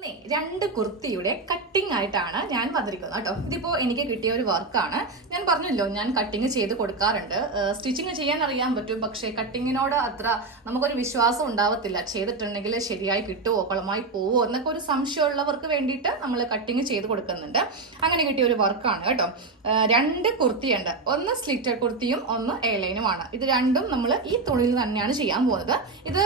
ഇന്നേ രണ്ട് കുർത്തിയുടെ കട്ടിംഗ് ആയിട്ടാണ് ഞാൻ വന്നിരിക്കുന്നത് കേട്ടോ. ഇതിപ്പോൾ എനിക്ക് കിട്ടിയ ഒരു വർക്കാണ് ഞാൻ പറഞ്ഞല്ലോ ഞാൻ കട്ടിങ് ചെയ്ത് കൊടുക്കാറുണ്ട്. സ്റ്റിച്ചിങ് ചെയ്യാൻ അറിയാൻ പറ്റും പക്ഷേ കട്ടിങ്ങിനോട് അത്ര നമുക്കൊരു വിശ്വാസം ഉണ്ടാവത്തില്ല. ചെയ്തിട്ടുണ്ടെങ്കിൽ ശരിയായി കിട്ടുമോ കുളമായി പോവോ എന്നൊക്കെ ഒരു സംശയമുള്ളവർക്ക് വേണ്ടിയിട്ട് നമ്മൾ കട്ടിങ് ചെയ്ത് കൊടുക്കുന്നുണ്ട്. അങ്ങനെ കിട്ടിയ ഒരു വർക്കാണ് കേട്ടോ. രണ്ട് കുർത്തിയുണ്ട്. ഒന്ന് സ്ലിറ്റർ കുർത്തിയും ഒന്ന് എയർലൈനുമാണ് ഇത് രണ്ടും നമ്മൾ ഈ തുണിയിൽ തന്നെയാണ് ചെയ്യാൻ പോകുന്നത്. ഇത്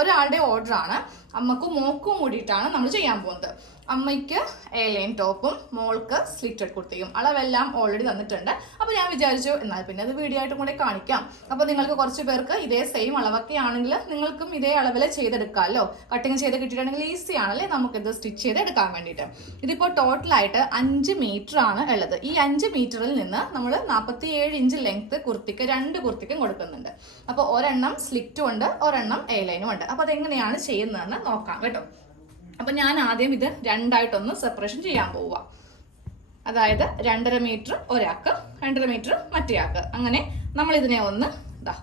ഒരാളുടെ ഓർഡറാണ് അമ്മക്കും മോക്കും കൂടിയിട്ടാണ് നമ്മൾ ചെയ്യാൻ പോകുന്നത്. അമ്മയ്ക്ക് എയർലൈൻ ടോപ്പും മോൾക്ക് സ്ലിറ്റഡ് കുർത്തിയും അളവെല്ലാം ഓൾറെഡി തന്നിട്ടുണ്ട്. അപ്പോൾ ഞാൻ വിചാരിച്ചു എന്നാൽ പിന്നെ അത് വീഡിയോ ആയിട്ടും കൂടെ കാണിക്കാം. അപ്പോൾ നിങ്ങൾക്ക് കുറച്ച് പേർക്ക് ഇതേ സെയിം അളവൊക്കെ ആണെങ്കിൽ നിങ്ങൾക്കും ഇതേ അളവിൽ ചെയ്തെടുക്കാമല്ലോ. കട്ടിങ് ചെയ്ത് കിട്ടിയിട്ടുണ്ടെങ്കിൽ ഈസി ആണല്ലേ? നമുക്കിത് സ്റ്റിച്ച് ചെയ്ത് എടുക്കാൻ വേണ്ടിയിട്ട്. ഇതിപ്പോൾ ടോട്ടലായിട്ട് അഞ്ച് മീറ്റർ ആണ് ഉള്ളത്. ഈ അഞ്ച് മീറ്ററിൽ നിന്ന് നമ്മൾ നാൽപ്പത്തി ഏഴ് ഇഞ്ച് ലെങ്ത് കുർത്തിക്ക് രണ്ട് കുർത്തിക്കും കൊടുക്കുന്നുണ്ട്. അപ്പോൾ ഒരെണ്ണം സ്ലിറ്റും ഉണ്ട് ഒരെണ്ണം എയർലൈനും ഉണ്ട്. അപ്പോൾ അതെങ്ങനെയാണ് ചെയ്യുന്നതെന്ന് നോക്കാം കേട്ടോ. അപ്പോൾ ഞാൻ ആദ്യം ഇത് രണ്ടായിട്ടൊന്ന് സെപ്പറേഷൻ ചെയ്യാൻ പോവുക. അതായത് രണ്ടര മീറ്റർ ഒരാൾക്ക് രണ്ടര മീറ്റർ മറ്റേയാൾക്ക്. അങ്ങനെ നമ്മൾ ഇതിനെ ഒന്ന് ഇതാ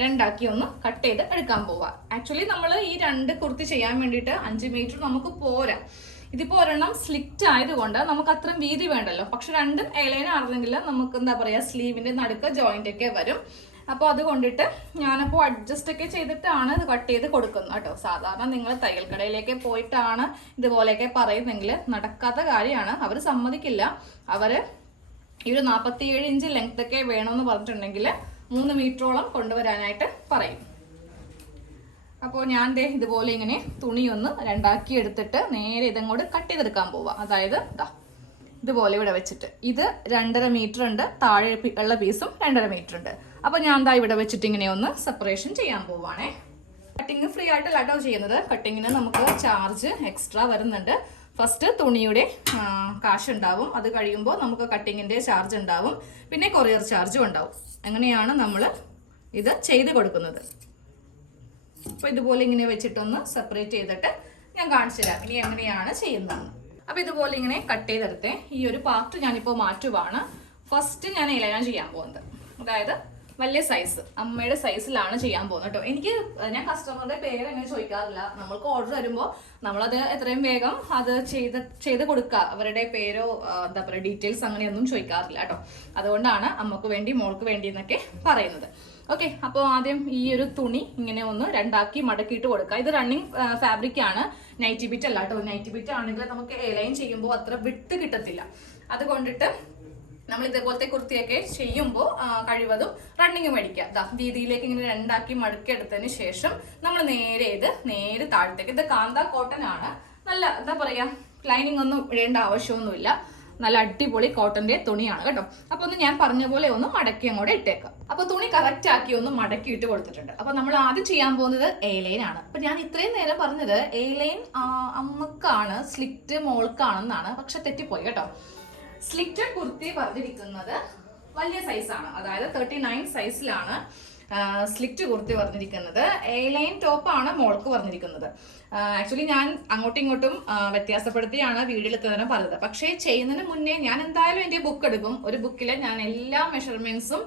രണ്ടാക്കി ഒന്ന് കട്ട് ചെയ്ത് എടുക്കാൻ പോവുക. ആക്ച്വലി നമ്മൾ ഈ രണ്ട് കുർത്തി ചെയ്യാൻ വേണ്ടിയിട്ട് അഞ്ച് മീറ്റർ നമുക്ക് പോരാ. ഇതിപ്പോ ഒരെണ്ണം സ്ലിറ്റ് ആയതുകൊണ്ട് നമുക്ക് അത്രയും വീതി വേണ്ടല്ലോ. പക്ഷെ രണ്ടും എലൈൻ ആർന്നെങ്കിൽ നമുക്ക് എന്താ പറയാ സ്ലീവിന്റെ നടുക്ക് ജോയിന്റ് ഒക്കെ വരും. അപ്പോൾ അത് കൊണ്ടിട്ട് ഞാനപ്പോൾ അഡ്ജസ്റ്റ് ഒക്കെ ചെയ്തിട്ടാണ് ഇത് കട്ട് ചെയ്ത് കൊടുക്കുന്നത് കേട്ടോ. സാധാരണ നിങ്ങൾ തയ്യൽ കടയിലേക്ക് പോയിട്ടാണ് ഇതുപോലെയൊക്കെ പറയുന്നെങ്കിൽ നടക്കാത്ത കാര്യമാണ്. അവർ സമ്മതിക്കില്ല. അവർ ഈ ഒരു നാൽപ്പത്തിയേഴ് ഇഞ്ച് ലെങ്ത് ഒക്കെ വേണമെന്ന് പറഞ്ഞിട്ടുണ്ടെങ്കിൽ മൂന്ന് മീറ്ററോളം കൊണ്ടുവരാനായിട്ട് പറയും. അപ്പോൾ ഞാൻ ദേ ഇതുപോലെ ഇങ്ങനെ തുണിയൊന്ന് രണ്ടാക്കി എടുത്തിട്ട് നേരെ ഇതങ്ങോട്ട് കട്ട് ചെയ്തെടുക്കാൻ പോവാം. അതായത് ഇതാ ഇതുപോലെ ഇവിടെ വെച്ചിട്ട്. ഇത് രണ്ടര മീറ്റർ ഉണ്ട് താഴെ ഉള്ള പീസും രണ്ടര മീറ്റർ ഉണ്ട് അപ്പോൾ ഞാൻ എന്താ ഇവിടെ വെച്ചിട്ട് ഇങ്ങനെ ഒന്ന് സെപ്പറേഷൻ ചെയ്യാൻ പോവാണേ. കട്ടിങ് ഫ്രീ ആയിട്ടല്ല കേട്ടോ ചെയ്യുന്നത്. കട്ടിങ്ങിന് നമുക്ക് ചാർജ് എക്സ്ട്രാ വരുന്നുണ്ട്. ഫസ്റ്റ് തുണിയുടെ കാശ് ഉണ്ടാവും അത് കഴിയുമ്പോൾ നമുക്ക് കട്ടിങ്ങിന്റെ ചാർജ് ഉണ്ടാവും. പിന്നെ കൊറിയർ ചാർജും ഉണ്ടാവും. അങ്ങനെയാണ് നമ്മൾ ഇത് ചെയ്ത് കൊടുക്കുന്നത്. അപ്പോൾ ഇതുപോലെ ഇങ്ങനെ വെച്ചിട്ടൊന്ന് സെപ്പറേറ്റ് ചെയ്തിട്ട് ഞാൻ കാണിച്ചു തരാം. ഇനി എങ്ങനെയാണ് ചെയ്യുന്നതെന്ന് അപ്പോൾ ഇതുപോലെ ഇങ്ങനെ കട്ട് ചെയ്തെടുത്തേ. ഈ ഒരു പാർട്ട് ഞാനിപ്പോൾ മാറ്റുവാണ്. ഫസ്റ്റ് ഞാൻ ഇലയാൻ ചെയ്യാൻ പോകുന്നത്. അതായത് വലിയ സൈസ് അമ്മയുടെ സൈസിലാണ് ചെയ്യാൻ പോകുന്നത് കേട്ടോ എനിക്ക് ഞാൻ കസ്റ്റമറുടെ പേര് അങ്ങനെ ചോദിക്കാറില്ല. നമ്മൾക്ക് ഓർഡർ വരുമ്പോൾ നമ്മളത് എത്രയും വേഗം അത് ചെയ്ത് ചെയ്ത് കൊടുക്കുക അവരുടെ പേരോ എന്താ പറയുക ഡീറ്റെയിൽസ് അങ്ങനെയൊന്നും ചോദിക്കാറില്ല കേട്ടോ അതുകൊണ്ടാണ് അമ്മയ്ക്ക് വേണ്ടി മോൾക്ക് വേണ്ടി എന്നൊക്കെ പറയുന്നത്. ഓക്കെ അപ്പോൾ ആദ്യം ഈ ഒരു തുണി ഇങ്ങനെ ഒന്ന് രണ്ടാക്കി മടക്കിയിട്ട് കൊടുക്കുക ഇത് റണ്ണിങ് ഫാബ്രിക് ആണ്. നൈറ്റി ബിറ്റ് അല്ല കേട്ടോ നൈറ്റി ബിറ്റ് ആണെങ്കിൽ നമുക്ക് എലൈൻ ചെയ്യുമ്പോൾ അത്ര വിട്ട് കിട്ടത്തില്ല. അതുകൊണ്ടിട്ട് നമ്മൾ ഇതേപോലത്തെ കുർത്തിയൊക്കെ ചെയ്യുമ്പോൾ കഴിവതും റണ്ണിങ് മേടിക്കുക. ദാ രീതിയിലേക്ക് ഇങ്ങനെ രണ്ടാക്കി മടക്കിയെടുത്തതിന് ശേഷം നമ്മൾ നേരെ ഇത് നേരെ താഴത്തേക്ക്. ഇത് കാന്ത കോട്ടൺ ആണ്. നല്ല എന്താ പറയാ ലൈനിങ് ഒന്നും ഇടേണ്ട ആവശ്യമൊന്നുമില്ല. നല്ല അടിപൊളി കോട്ടന്റെ തുണിയാണ് കേട്ടോ. അപ്പൊ ഒന്ന് ഞാൻ പറഞ്ഞ പോലെ ഒന്ന് മടക്കി അങ്ങോട്ട് ഇട്ടേക്കാം. അപ്പൊ തുണി കറക്റ്റ് ആക്കി ഒന്ന് മടക്കി ഇട്ട് കൊടുത്തിട്ടുണ്ട്. അപ്പൊ നമ്മൾ ആദ്യം ചെയ്യാൻ പോകുന്നത് എലൈൻ ആണ്. അപ്പൊ ഞാൻ ഇത്രയും നേരം പറഞ്ഞത് എലൈൻ അമ്മക്കാണ് സ്ലിറ്റ് മോൾക്കാണെന്നാണ്. പക്ഷെ തെറ്റിപ്പോയി കേട്ടോ. സ്ലിറ്റഡ് കുർത്തി പറഞ്ഞിരിക്കുന്നത് വലിയ സൈസാണ് അതായത് തേർട്ടി നയൻ സൈസിലാണ് സ്ലിറ്റ് കുർത്തി പറഞ്ഞിരിക്കുന്നത്. എ ലൈൻ ടോപ്പാണ് മോൾക്ക് പറഞ്ഞിരിക്കുന്നത്. ആക്ച്വലി ഞാൻ അങ്ങോട്ടും ഇങ്ങോട്ടും വ്യത്യാസപ്പെടുത്തിയാണ് വീഡിയോയിൽ തന്നെ പറഞ്ഞത്. പക്ഷേ ചെയ്യുന്നതിന് മുന്നേ ഞാൻ എന്തായാലും എന്റെ ബുക്ക് എടുക്കും. ഒരു ബുക്കിൽ ഞാൻ എല്ലാ മെഷർമെൻസും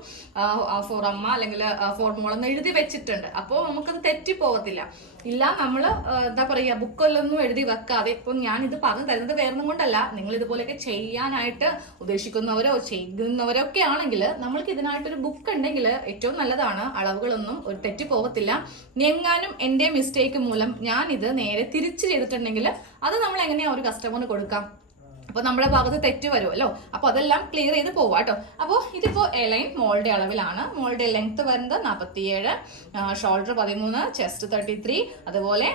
ഫോർ അമ്മ അല്ലെങ്കിൽ ഫോർ മോളെന്ന് എഴുതി വെച്ചിട്ടുണ്ട്. അപ്പോൾ നമുക്കത് തെറ്റിപ്പോകത്തില്ല. ഇല്ല നമ്മൾ എന്താ പറയുക ബുക്കിലൊന്നും എഴുതി വെക്കാതെ ഇപ്പം ഞാൻ ഇത് പറഞ്ഞു തരുന്നത് വേറൊന്നും കൊണ്ടല്ല. നിങ്ങൾ ഇതുപോലെയൊക്കെ ചെയ്യാനായിട്ട് ഉദ്ദേശിക്കുന്നവരോ ചെയ്യുന്നവരോ ഒക്കെ ആണെങ്കിൽ നമ്മൾക്ക് ഇതിനായിട്ടൊരു ബുക്ക് ഉണ്ടെങ്കിൽ ഏറ്റവും നല്ലതാണ്. അളവുകളൊന്നും ഒരു തെറ്റി പോകത്തില്ല ഇനി എങ്ങാനും എന്റെ മിസ്റ്റേക്ക് മൂലം ഞാൻ ഇത് നേരെ തിരിച്ചു ചെയ്തിട്ടുണ്ടെങ്കിൽ അത് നമ്മൾ എങ്ങനെയാ ഒരു കസ്റ്റമറിന് കൊടുക്കാം? അപ്പൊ നമ്മുടെ ഭാഗത്ത് തെറ്റ് വരുമല്ലോ അപ്പോൾ അതെല്ലാം ക്ലിയർ ചെയ്ത് പോവാം കേട്ടോ അപ്പോൾ ഇതിപ്പോ എലൈൻ മോളുടെ അളവിലാണ്. മോളുടെ ലെങ്ത് വരുന്നത് നാൽപ്പത്തിയേഴ് ഷോൾഡർ പതിമൂന്ന് ചെസ്റ്റ് തേർട്ടി ത്രീ അതുപോലെ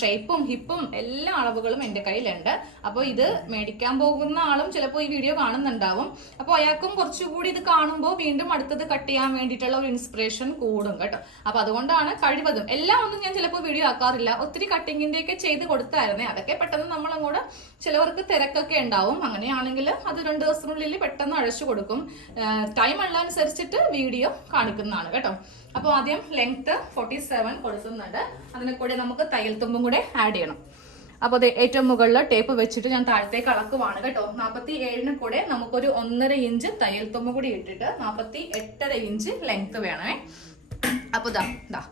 ഷേപ്പും ഹിപ്പും എല്ലാ അളവുകളും എന്റെ കയ്യിലുണ്ട്. അപ്പോൾ ഇത് മേടിക്കാൻ പോകുന്ന ആളും ചിലപ്പോൾ ഈ വീഡിയോ കാണുന്നുണ്ടാവും. അപ്പോൾ അയാൾക്കും കുറച്ചുകൂടി ഇത് കാണുമ്പോൾ വീണ്ടും അടുത്തത് കട്ട് ചെയ്യാൻ വേണ്ടിയിട്ടുള്ള ഒരു ഇൻസ്പിറേഷൻ കൂടും കേട്ടോ. അപ്പോൾ അതുകൊണ്ടാണ് കഴിവതും. എല്ലാം ഒന്നും ഞാൻ ചിലപ്പോൾ വീഡിയോ ആക്കാറില്ല. ഒത്തിരി കട്ടിങ്ങിന്റെ ഒക്കെ ചെയ്ത് കൊടുത്തായിരുന്നേ. അതൊക്കെ പെട്ടെന്ന് നമ്മളങ്ങോട്ട് ചിലവർക്ക് തിരക്കൊക്കെ ഉണ്ടാവും. അങ്ങനെയാണെങ്കിൽ അത് രണ്ട് ദിവസത്തിനുള്ളിൽ പെട്ടെന്ന് അഴച്ചു കൊടുക്കും. ടൈം ഉള്ളതനുസരിച്ചിട്ട് വീഡിയോ കാണിക്കുന്നതാണ് കേട്ടോ. അപ്പോൾ ആദ്യം ലെങ്ത് ഫോർട്ടി സെവൻ കൊടുക്കുന്നുണ്ട്. അതിനെ കൂടെ നമുക്ക് തയ്യൽ തുമ്പും കൂടെ ആഡ് ചെയ്യണം. അപ്പോൾ അത് ഏറ്റവും മുകളിൽ ടേപ്പ് വെച്ചിട്ട് ഞാൻ താഴത്തേക്ക് അളക്കുവാണ് കേട്ടോ. നാൽപ്പത്തി ഏഴിന് കൂടെ നമുക്കൊരു ഒന്നര ഇഞ്ച് തയ്യൽ തുമ്പ് കൂടി ഇട്ടിട്ട് നാൽപ്പത്തി എട്ടര ഇഞ്ച് ലെങ്ത് വേണേ അപ്പോൾ ഇതാ ദാ.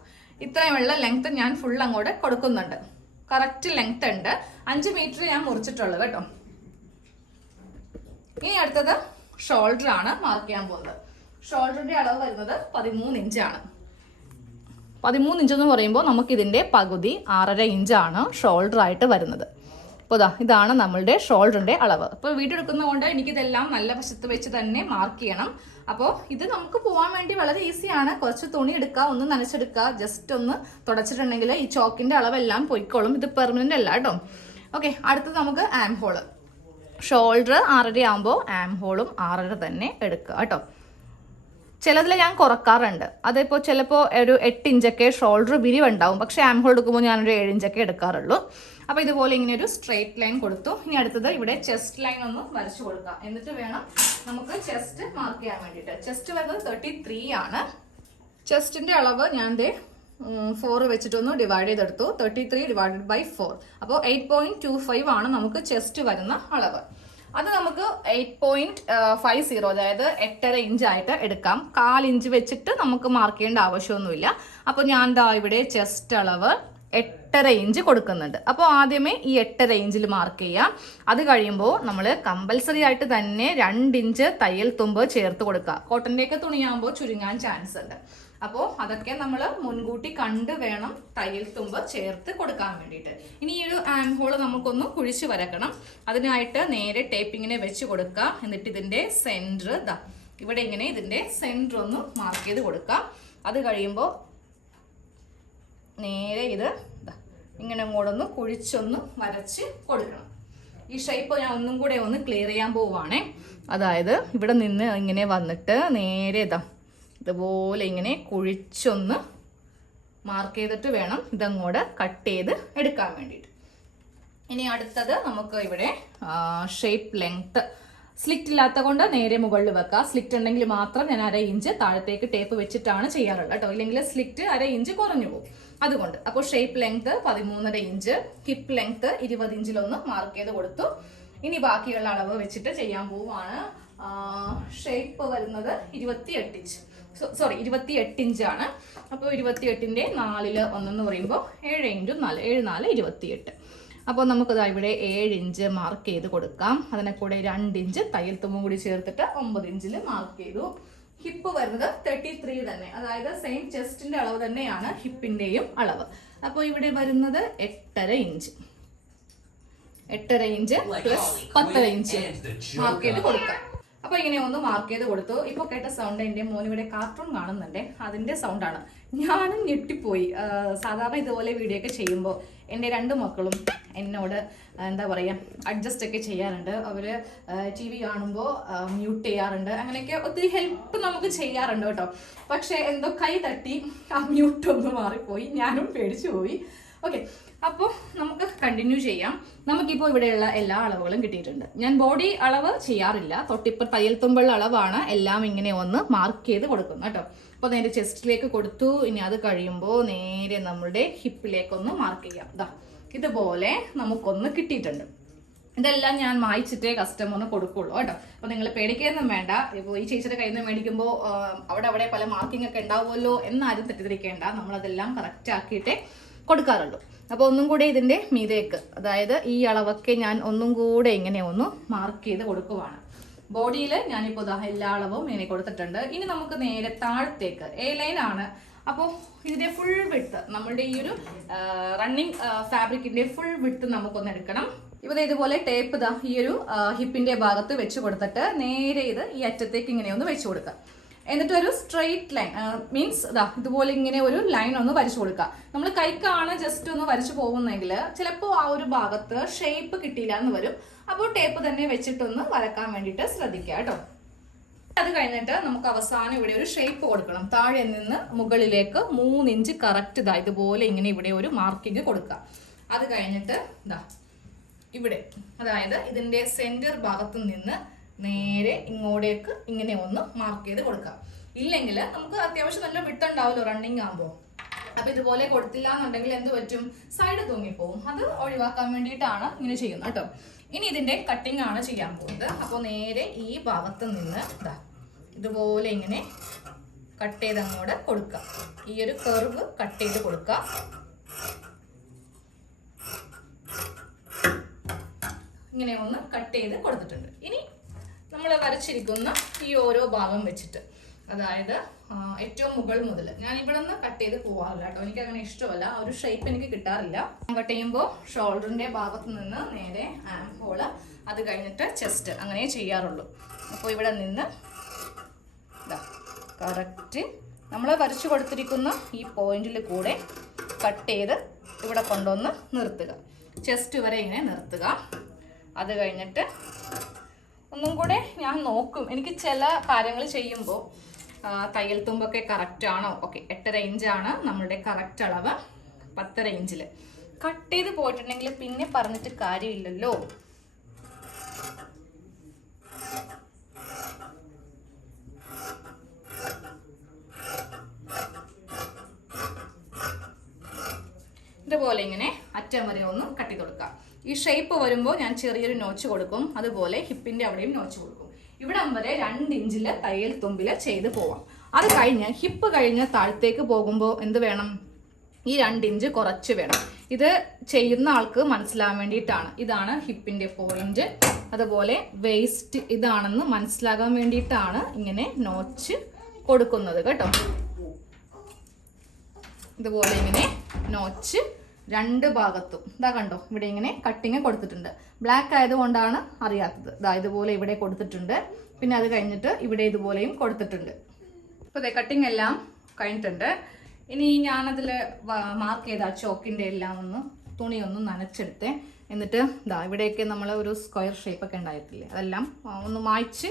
ഇത്രയുമുള്ള ലെങ്ത് ഞാൻ ഫുൾ അങ്ങോട്ട് കൊടുക്കുന്നുണ്ട്. കറക്റ്റ് ലെങ്ത് ഉണ്ട്. അഞ്ച് മീറ്റർ ഞാൻ മുറിച്ചിട്ടുള്ളൂ കേട്ടോ. ഇനി അടുത്തത് ഷോൾഡർ ആണ് മാർക്ക് ചെയ്യാൻ പോകുന്നത്. ഷോൾഡറിന്റെ അളവ് വരുന്നത് പതിമൂന്ന് ഇഞ്ചാണ് പതിമൂന്ന് ഇഞ്ച് എന്ന് പറയുമ്പോൾ നമുക്കിതിന്റെ പകുതി ആറര ഇഞ്ചാണ് ഷോൾഡർ ആയിട്ട് വരുന്നത്. അപ്പോൾ ഇതാ ഇതാണ് നമ്മളുടെ ഷോൾഡറിന്റെ അളവ്. അപ്പോൾ വീടെടുക്കുന്നതുകൊണ്ട് എനിക്കിതെല്ലാം നല്ല വശത്ത് വെച്ച് തന്നെ മാർക്ക് ചെയ്യണം. അപ്പോൾ ഇത് നമുക്ക് പോകാൻ വേണ്ടി വളരെ ഈസിയാണ് കുറച്ച് തുണി എടുക്കുക ഒന്ന് നനച്ചെടുക്കുക ജസ്റ്റ് ഒന്ന് തുടച്ചിട്ടുണ്ടെങ്കിൽ ഈ ചോക്കിന്റെ അളവെല്ലാം പൊയ്ക്കോളും. ഇത് പെർമനന്റ് അല്ല കേട്ടോ. ഓക്കെ അടുത്തത് നമുക്ക് ആം ഹോൾ ഷോൾഡർ ആറര ആകുമ്പോൾ ആം ഹോളും ആറര തന്നെ എടുക്കുക കേട്ടോ. ചിലതിൽ ഞാൻ കുറക്കാറുണ്ട്. അതിപ്പോൾ ചിലപ്പോൾ ഒരു എട്ട് ഇഞ്ചൊക്കെ ഷോൾഡർ വിരിവുണ്ടാവും പക്ഷേ ആം ഹോൾ എടുക്കുമ്പോൾ ഞാനൊരു ഏഴ് ഇഞ്ചൊക്കെ എടുക്കാറുള്ളൂ. അപ്പോൾ ഇതുപോലെ ഇങ്ങനെ ഒരു സ്ട്രെയിറ്റ് ലൈൻ കൊടുത്തു. ഇനി അടുത്തത് ഇവിടെ ചെസ്റ്റ് ലൈൻ ഒന്ന് വരച്ചു കൊടുക്കാം എന്നിട്ട് വേണം നമുക്ക് ചെസ്റ്റ് മാർക്ക് ചെയ്യാൻ വേണ്ടിയിട്ട്. ചെസ്റ്റ് വരുന്നത് തേർട്ടി ആണ്. ചെസ്റ്റിന്റെ അളവ് ഞാൻ ദേ ഫോർ വെച്ചിട്ടൊന്ന് ഡിവൈഡ് ചെയ്തെടുത്തു. Thirty three divided by four അപ്പോൾ എയ്റ്റ് പോയിന്റ് ടു ഫൈവ് ആണ് നമുക്ക് ചെസ്റ്റ് വരുന്ന അളവ്. അത് നമുക്ക് എയ്റ്റ് പോയിന്റ് ഫൈവ് സീറോ അതായത് എട്ടര ഇഞ്ച് ആയിട്ട് എടുക്കാം. കാൽ ഇഞ്ച് വെച്ചിട്ട് നമുക്ക് മാർക്ക് ചെയ്യേണ്ട ആവശ്യമൊന്നുമില്ല. അപ്പോൾ ഞാൻ ദാ ഇവിടെ ചെസ്റ്റ് അളവ് എട്ടര ഇഞ്ച് കൊടുക്കുന്നുണ്ട്. അപ്പോൾ ആദ്യമേ ഈ എട്ടര ഇഞ്ചിൽ മാർക്ക് ചെയ്യാം. അത് കഴിയുമ്പോൾ നമ്മൾ കമ്പൽസറി ആയിട്ട് തന്നെ രണ്ട് ഇഞ്ച് തയ്യൽ തുമ്പ് ചേർത്ത് കൊടുക്കുക. കോട്ടന്റെയൊക്കെ തുണിയാകുമ്പോൾ ചുരുങ്ങാൻ ചാൻസ് ഉണ്ട്. അപ്പോൾ അതൊക്കെ നമ്മൾ മുൻകൂട്ടി കണ്ട് വേണം തയ്യൽ തുമ്പ് ചേർത്ത് കൊടുക്കാൻ വേണ്ടിയിട്ട്. ഇനി ഈ ഒരു ആൻഹോൾ നമുക്കൊന്ന് കുഴിച്ച് വരക്കണം. അതിനായിട്ട് നേരെ ടേപ്പിങ്ങിനെ വെച്ച് കൊടുക്കുക എന്നിട്ട് ഇതിന്റെ സെന്റർ ഇതാ ഇവിടെ ഇങ്ങനെ ഇതിന്റെ സെന്റർ ഒന്ന് മാർക്ക് ചെയ്ത് കൊടുക്കാം. അത് കഴിയുമ്പോൾ നേരെ ഇത് ഇങ്ങനെ അങ്ങോട്ടൊന്ന് കുഴിച്ചൊന്ന് വരച്ച് കൊടുക്കണം. ഈ ഷേപ്പ് ഞാൻ ഒന്നും കൂടെ ഒന്ന് ക്ലിയർ ചെയ്യാൻ പോവുകയാണേ അതായത് ഇവിടെ നിന്ന് ഇങ്ങനെ വന്നിട്ട് നേരെ ഇതാ ഇതുപോലെ ഇങ്ങനെ കുഴിച്ചൊന്ന് മാർക്ക് ചെയ്തിട്ട് വേണം ഇതങ്ങോട്ട് കട്ട് ചെയ്ത് എടുക്കാൻ വേണ്ടിയിട്ട്. ഇനി അടുത്തത് നമുക്ക് ഇവിടെ ഷേപ്പ് ലെങ്ത് സ്ലിറ്റ് ഇല്ലാത്ത കൊണ്ട് നേരെ മുകളിൽ വെക്കാം. സ്ലിറ്റ് ഉണ്ടെങ്കിൽ മാത്രം ഞാൻ അര ഇഞ്ച് താഴത്തേക്ക് ടേപ്പ് വെച്ചിട്ടാണ് ചെയ്യാറുള്ളത് കേട്ടോ. ഇല്ലെങ്കിൽ സ്ലിറ്റ് അര ഇഞ്ച് കുറഞ്ഞു പോകും. അതുകൊണ്ട് അപ്പോൾ ഷേപ്പ് ലെങ്ത് പതിമൂന്നര ഇഞ്ച് ഹിപ്പ് ലെങ്ത് ഇരുപത് ഇഞ്ചിലൊന്ന് മാർക്ക് ചെയ്ത് കൊടുത്തു. ഇനി ബാക്കിയുള്ള അളവ് വെച്ചിട്ട് ചെയ്യാൻ പോവുകയാണ്. ഷേപ്പ് വരുന്നത് ഇരുപത്തി എട്ട് ഇഞ്ച് സോറി ഇരുപത്തി എട്ട് ഇഞ്ചാണ്. അപ്പോൾ ഇരുപത്തി എട്ടിന്റെ നാലിൽ ഒന്നെന്ന് പറയുമ്പോൾ ഏഴ് ഇന്റു നാല് ഏഴ് നാല് ഇരുപത്തി എട്ട് അപ്പോൾ നമുക്കത് ഇവിടെ ഏഴ് ഇഞ്ച് മാർക്ക് ചെയ്ത് കൊടുക്കാം. അതിനെ കൂടെ രണ്ട് ഇഞ്ച് തയ്യൽ തുമ്പും കൂടി ചേർത്തിട്ട് ഒമ്പത് ഇഞ്ചിൽ മാർക്ക് ചെയ്തു. ഹിപ്പ് വരുന്നത് തേർട്ടി ത്രീ തന്നെ. അതായത് സെയിം ചെസ്റ്റിന്റെ അളവ് തന്നെയാണ് ഹിപ്പിന്റെയും അളവ്. അപ്പോൾ ഇവിടെ വരുന്നത് എട്ടര ഇഞ്ച്. എട്ടര ഇഞ്ച് പ്ലസ് പത്തര ഇഞ്ച് മാർക്ക് ചെയ്ത് കൊടുക്കാം. അപ്പൊ ഇങ്ങനെ ഒന്ന് മാർക്ക് ചെയ്ത് കൊടുത്തു. ഇപ്പൊ കേട്ട സൗണ്ട് എന്റെ മോൻ ഇവിടെ കാർട്ടൂൺ കാണുന്നുണ്ട്. അതിന്റെ സൗണ്ടാണ് ഞാനും ഞെട്ടിപ്പോയി. സാധാരണ ഇതുപോലെ വീഡിയോ ഒക്കെ ചെയ്യുമ്പോൾ എന്റെ രണ്ട് മക്കളും എന്നോട് എന്താ പറയുക അഡ്ജസ്റ്റ് ഒക്കെ ചെയ്യാറുണ്ട്. അവർ ടി വി കാണുമ്പോൾ മ്യൂട്ട് ചെയ്യാറുണ്ട്. അങ്ങനെയൊക്കെ ഒത്തിരി ഹെൽപ്പ് നമുക്ക് ചെയ്യാറുണ്ട് കേട്ടോ. പക്ഷേ എന്തോ കൈ തട്ടി ആ മ്യൂട്ടൊന്ന് മാറിപ്പോയി. ഞാനും പേടിച്ചു പോയി. ഓക്കെ അപ്പോൾ നമുക്ക് കണ്ടിന്യൂ ചെയ്യാം. നമുക്കിപ്പോൾ ഇവിടെയുള്ള എല്ലാ അളവുകളും കിട്ടിയിട്ടുണ്ട്. ഞാൻ ബോഡി അളവ് ചെയ്യാറില്ല. തൊട്ടിപ്പോൾ തയ്യൽ തുമ്പുള്ള അളവാണ്. എല്ലാം ഇങ്ങനെ ഒന്ന് മാർക്ക് ചെയ്ത് കൊടുക്കുന്നത് കേട്ടോ. അപ്പോൾ നേരെ ചെസ്റ്റിലേക്ക് കൊടുത്തു. ഇനി അത് കഴിയുമ്പോൾ നേരെ നമ്മളുടെ ഹിപ്പിലേക്കൊന്ന് മാർക്ക് ചെയ്യാം. ഇതാ ഇതുപോലെ നമുക്കൊന്ന് കിട്ടിയിട്ടുണ്ട്. ഇതെല്ലാം ഞാൻ മായിച്ചിട്ടേ കസ്റ്റമറിന് കൊടുക്കുള്ളൂ കേട്ടോ. അപ്പോൾ നിങ്ങൾ പേടിക്കുകയൊന്നും വേണ്ട. ഇപ്പോൾ ഈ ചേച്ചിയുടെ കയ്യിൽ നിന്ന് മേടിക്കുമ്പോൾ അവിടെ അവിടെ പല മാർക്കിംഗ് ഒക്കെ ഉണ്ടാവുമല്ലോ എന്നാരും തെറ്റിദ്ധരിക്കേണ്ട. നമ്മളതെല്ലാം കറക്റ്റ് ആക്കിയിട്ടേ കൊടുക്കാറുള്ളൂ. അപ്പോൾ ഒന്നും കൂടെ ഇതിന്റെ മീതേക്ക്. അതായത് ഈ അളവൊക്കെ ഞാൻ ഒന്നും കൂടെ ഇങ്ങനെ ഒന്ന് മാർക്ക് ചെയ്ത് കൊടുക്കുവാണ്. ബോഡിയിൽ ഞാനിപ്പോൾ ഇതാ എല്ലാ അളവും ഇങ്ങനെ കൊടുത്തിട്ടുണ്ട്. ഇനി നമുക്ക് നേരെ താഴത്തേക്ക്. എ ലൈൻ ആണ്. അപ്പോൾ ഇതിന്റെ ഫുൾ വിട്ട് നമ്മളുടെ ഈ ഒരു റണ്ണിങ് ഫാബ്രിക്കിന്റെ ഫുൾ വിട്ട് നമുക്കൊന്ന് എടുക്കണം. ഇവിടെ ഇതുപോലെ ടേപ്പ് ഇതാ ഈ ഒരു ഹിപ്പിന്റെ ഭാഗത്ത് വെച്ച് കൊടുത്തിട്ട് നേരെ ഇത് ഈ അറ്റത്തേക്ക് ഇങ്ങനെ ഒന്ന് വെച്ച് കൊടുക്കുക. എന്നിട്ട് ഒരു സ്ട്രെയിറ്റ് ലൈൻ മീൻസ് ഇതാ ഇതുപോലെ ഇങ്ങനെ ഒരു ലൈൻ ഒന്ന് വരച്ചു കൊടുക്കുക നമ്മൾ കൈക്കാണ് ജസ്റ്റ് ഒന്ന് വരച്ചു പോകുന്നെങ്കിൽ ചിലപ്പോൾ ആ ഒരു ഭാഗത്ത് ഷേപ്പ് കിട്ടിയില്ല എന്ന് വരും. അപ്പോൾ ടേപ്പ് തന്നെ വെച്ചിട്ടൊന്ന് വരക്കാൻ വേണ്ടിയിട്ട് ശ്രദ്ധിക്കുക കേട്ടോ. അത് കഴിഞ്ഞിട്ട് നമുക്ക് അവസാനം ഇവിടെ ഒരു ഷേപ്പ് കൊടുക്കണം. താഴെ നിന്ന് മുകളിലേക്ക് മൂന്നിഞ്ച് കറക്റ്റ് ഇതാ ഇതുപോലെ ഇങ്ങനെ ഇവിടെ ഒരു മാർക്കിംഗ് കൊടുക്കുക അത് കഴിഞ്ഞിട്ട് ഇതാ ഇവിടെ അതായത് ഇതിന്റെ സെന്റർ ഭാഗത്തു നിന്ന് നേരെ ഇങ്ങോട്ടേക്ക് ഇങ്ങനെ ഒന്ന് മാർക്ക് ചെയ്ത് കൊടുക്കാം. ഇല്ലെങ്കിൽ നമുക്ക് അത്യാവശ്യം നല്ല വിട്ടുണ്ടാവുമല്ലോ റണ്ണിങ് ആകുമ്പോൾ അപ്പൊ ഇതുപോലെ കൊടുത്തില്ല എന്നുണ്ടെങ്കിൽ എന്ത് പറ്റും? സൈഡ് തൂങ്ങിപ്പോവും. അത് ഒഴിവാക്കാൻ വേണ്ടിയിട്ടാണ് ഇങ്ങനെ ചെയ്യുന്നത് കേട്ടോ. ഇനി ഇതിന്റെ കട്ടിംഗ് ആണ് ചെയ്യാൻ പോകുന്നത്. അപ്പോൾ നേരെ ഈ ഭാഗത്ത് നിന്ന് ഇതാ ഇതുപോലെ ഇങ്ങനെ കട്ട് ചെയ്ത് അങ്ങോട്ട് കൊടുക്കുക ഈ ഒരു കർവ് കട്ട് ചെയ്ത് കൊടുക്കുക ഇങ്ങനെ ഒന്ന് കട്ട് ചെയ്ത് കൊടുത്തിട്ടുണ്ട്. ഇനി നമ്മൾ വരച്ചിരിക്കുന്ന ഈ ഓരോ ഭാഗം വെച്ചിട്ട്. അതായത് ഏറ്റവും മുകൾ മുതൽ ഞാൻ ഇവിടെ നിന്ന് കട്ട് ചെയ്ത് പോവാറില്ല കേട്ടോ. എനിക്ക് അങ്ങനെ ഇഷ്ടമല്ല. ആ ഒരു ഷേപ്പ് എനിക്ക് കിട്ടാറില്ല. കട്ട് ചെയ്യുമ്പോൾ ഷോൾഡറിന്റെ ഭാഗത്ത് നിന്ന് നേരെ ആം ഹോൾ അത് കഴിഞ്ഞിട്ട് ചെസ്റ്റ് അങ്ങനെ ചെയ്യാറുള്ളൂ. അപ്പോൾ ഇവിടെ നിന്ന് കറക്റ്റ് നമ്മൾ വരച്ചു കൊടുത്തിരിക്കുന്ന ഈ പോയിന്റിൽ കൂടെ കട്ട് ചെയ്ത് ഇവിടെ കൊണ്ടുവന്ന് നിർത്തുക. ചെസ്റ്റ് വരെ ഇങ്ങനെ നിർത്തുക. അത് കഴിഞ്ഞിട്ട് ഒന്നും കൂടെ ഞാൻ നോക്കും. എനിക്ക് ചില കാര്യങ്ങൾ ചെയ്യുമ്പോൾ തയ്യൽ തുമ്പൊക്കെ കറക്റ്റ് ആണോ? ഓക്കെ എട്ടര ഇഞ്ചാണ് നമ്മളുടെ കറക്റ്റ് അളവ്. പത്തര ഇഞ്ചിൽ കട്ട് ചെയ്ത് പോയിട്ടുണ്ടെങ്കിൽ പിന്നെ പറഞ്ഞിട്ട് കാര്യമില്ലല്ലോ. ഇതുപോലെ ഇങ്ങനെ അറ്റം വരെ ഒന്ന് കട്ടി കൊടുക്കാം. ഈ ഷേപ്പ് വരുമ്പോൾ ഞാൻ ചെറിയൊരു നോച്ച് കൊടുക്കും. അതുപോലെ ഹിപ്പിന്റെ അവിടെയും നോച്ച് കൊടുക്കും. ഇവിടം വരെ രണ്ട് ഇഞ്ചിൽ തയ്യൽ തുമ്പിൽ ചെയ്ത് പോവാം. അത് കഴിഞ്ഞ് ഹിപ്പ് കഴിഞ്ഞ് താഴത്തേക്ക് പോകുമ്പോൾ എന്ത് വേണം? ഈ രണ്ട് ഇഞ്ച് കുറച്ച് വേണം. ഇത് ചെയ്യുന്ന ആൾക്ക് മനസ്സിലാവാൻ വേണ്ടിയിട്ടാണ്. ഇതാണ് ഹിപ്പിന്റെ പോയിന്റ് അതുപോലെ വേസ്റ്റ് ഇതാണെന്ന് മനസ്സിലാകാൻ വേണ്ടിയിട്ടാണ് ഇങ്ങനെ നോച്ച് കൊടുക്കുന്നത് കേട്ടോ. ഇതുപോലെ ഇങ്ങനെ നോച്ച് രണ്ട് ഭാഗത്തും. ഇതാ കണ്ടോ ഇവിടെ ഇങ്ങനെ കട്ടിങ് കൊടുത്തിട്ടുണ്ട്. ബ്ലാക്ക് ആയതുകൊണ്ടാണ് അറിയാത്തത്. ഇതാ ഇതുപോലെ ഇവിടെ കൊടുത്തിട്ടുണ്ട്. പിന്നെ അത് കഴിഞ്ഞിട്ട് ഇവിടെ ഇതുപോലെയും കൊടുത്തിട്ടുണ്ട്. ഇപ്പോൾ ഇതേ കട്ടിങ് എല്ലാം കഴിഞ്ഞിട്ടുണ്ട്. ഇനി ഞാനതിൽ മാർക്ക് ചെയ്ത ചോക്കിന്റെ എല്ലാം ഒന്ന് തുണി ഒന്ന് നനച്ചെടുത്തേ. എന്നിട്ട് ഇതാ ഇവിടെയൊക്കെ നമ്മൾ ഒരു സ്ക്വയർ ഷേപ്പ് ഒക്കെ ഉണ്ടായിട്ടില്ലേ അതെല്ലാം ഒന്ന് മായ്ച്ച്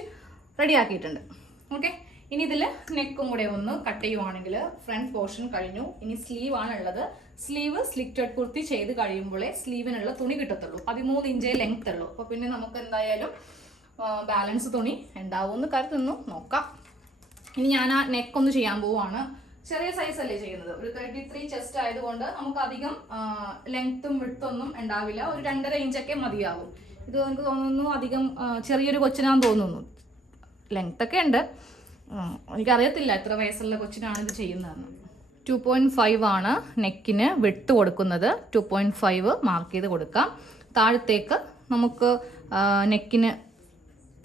റെഡിയാക്കിയിട്ടുണ്ട്. ഓക്കെ ഇനി ഇതിൽ നെക്കും കൂടെ ഒന്ന് കട്ട് ചെയ്യുവാണെങ്കിൽ ഫ്രണ്ട് പോർഷൻ കഴിഞ്ഞു. ഇനി സ്ലീവാണ് ഉള്ളത് സ്ലീവ് സ്ലിറ്റഡ് കുർത്തി ചെയ്ത് കഴിയുമ്പോഴേ സ്ലീവിനുള്ള തുണി കിട്ടത്തുള്ളൂ. പതിമൂന്ന് ഇഞ്ചേ ലെങ്ത് ഉള്ളൂ. അപ്പോൾ പിന്നെ നമുക്ക് എന്തായാലും ബാലൻസ് തുണി ഉണ്ടാവുമെന്ന് കരുതുന്നു. നോക്കാം. ഇനി ഞാൻ ആ നെക്ക് ഒന്ന് ചെയ്യാൻ പോവാണ്. ചെറിയ സൈസ് അല്ലേ ചെയ്യുന്നത്? ഒരു തേർട്ടി ത്രീ ചെസ്റ്റ് ആയതുകൊണ്ട് നമുക്ക് അധികം ലെങ്ത്തും വിട്ടൊന്നും ഉണ്ടാവില്ല. ഒരു രണ്ടര ഇഞ്ചൊക്കെ മതിയാവും. ഇത് എനിക്ക് തോന്നുന്നു അധികം ചെറിയൊരു കൊച്ചിനാന്ന് തോന്നുന്നു. ലെങ്ത് ഒക്കെ ഉണ്ട്. എനിക്കറിയത്തില്ല എത്ര വയസ്സുള്ള കൊച്ചിനാണ് ഇത് ചെയ്യുന്നതെന്ന്. ടു പോയിന്റ് ഫൈവ് ആണ് നെക്കിന് വിട്ട് കൊടുക്കുന്നത്. ടു പോയിന്റ് ഫൈവ് മാർക്ക് ചെയ്ത് കൊടുക്കാം. താഴത്തേക്ക് നമുക്ക് നെക്കിന്